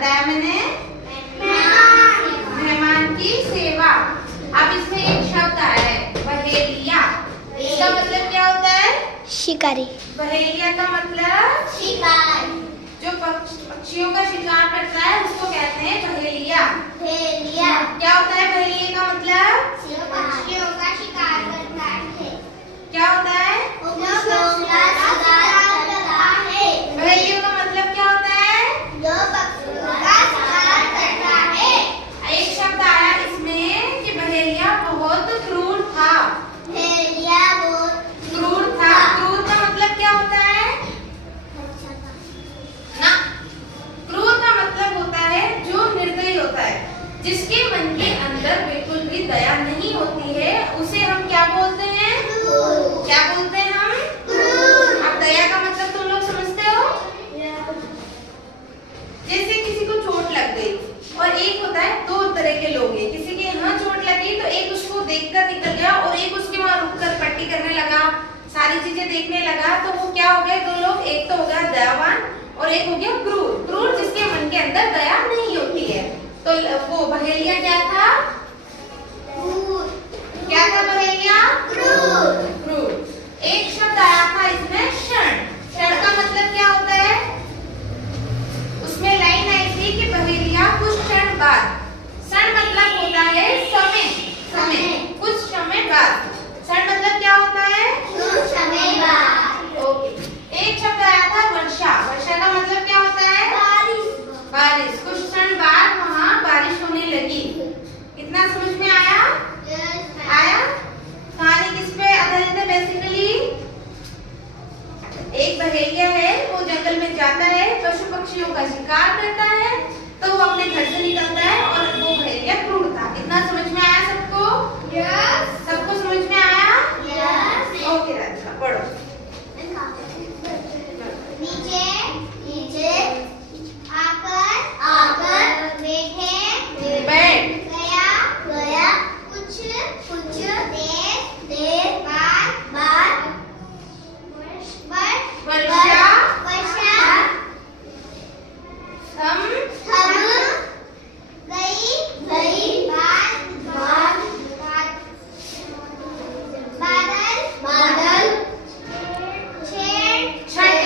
बताया मैंने, मेहमान की सेवा। अब इसमें एक शब्द आया है बहेलिया। इसका मतलब क्या होता है? शिकारी। बहेलिया का मतलब शिकार। जो पक्षियों का शिकार करता है उसको कहते हैं बहेलिया। बहेलिया क्या होता है बहेलिया का मतलब? पक्षियों का शिकार करता है। क्या होता है? पक्षियों का शिकार करता है। बहेलियों का मतलब क्या होता है? जो पक्षियों का शिकार करता है। एक शब्द आया इसमें कि बहेलिया बहुत क्रूर था। बहेलिया बहुत क्रूर था। क्रूर का मतलब क्या होता है ना? क्रूर का मतलब होता है जो निर्दयी होता है, जिसके मन के अंदर बिल्कुल भी दया नहीं होती है, उसे हम क्या बोलते हैं? क्या बोलते हैं हम? अब दया का मतलब तुम लोग समझते हो? जैसे किसी को चोट लग गई और एक होता है, दो तरह के लोग हैं, किसी के यहाँ चोट लगी तो एक उसको देखकर निकल गया और एक उसके वहां रुककर पट्टी करने लगा, सारी चीजें देखने लगा। तो वो क्या हो गए? दो लोग, एक तो हो गया दयावान और एक हो गया क्रूर। क्रूर जिसके मन के अंदर दया नहीं होती है। तो वो बहेलिया क्या था? क्या था बहेलिया? क्रूर। एक शब्द आया था इसमें क्षण। क्षण का मतलब क्या होता है? उसमें लाइन आई थी कि बहेलिया कुछ क्षण बाद। क्षण मतलब होता है समय। समय कुछ समय बाद। क्षण मतलब क्या होता है? ओके। एक शब्द आया था वर्षा। वर्षा का मतलब क्या होता है? बारिश। कुछ क्षण बाद वहाँ बारिश होने लगी। कितना समझ में आया? आया? कहानी किस पे आधारित है? बेसिकली एक बहेलिया है, वो जंगल में जाता है, पशु पक्षियों का शिकार करता है, तो वो अपने घर से निकलता है और वो बहेलिया क्रूर था। इतना समझ में आया सबको? सबको समझ में आया? ओके राधिका, पढ़ो। नीचे नीचे आकर आकर बैठे बैठ गया गया कुछ कुछ देर देर बाद बाद वर्षा वर्षा हम गई गई बाद बाद बादल बादल छेड़ छठ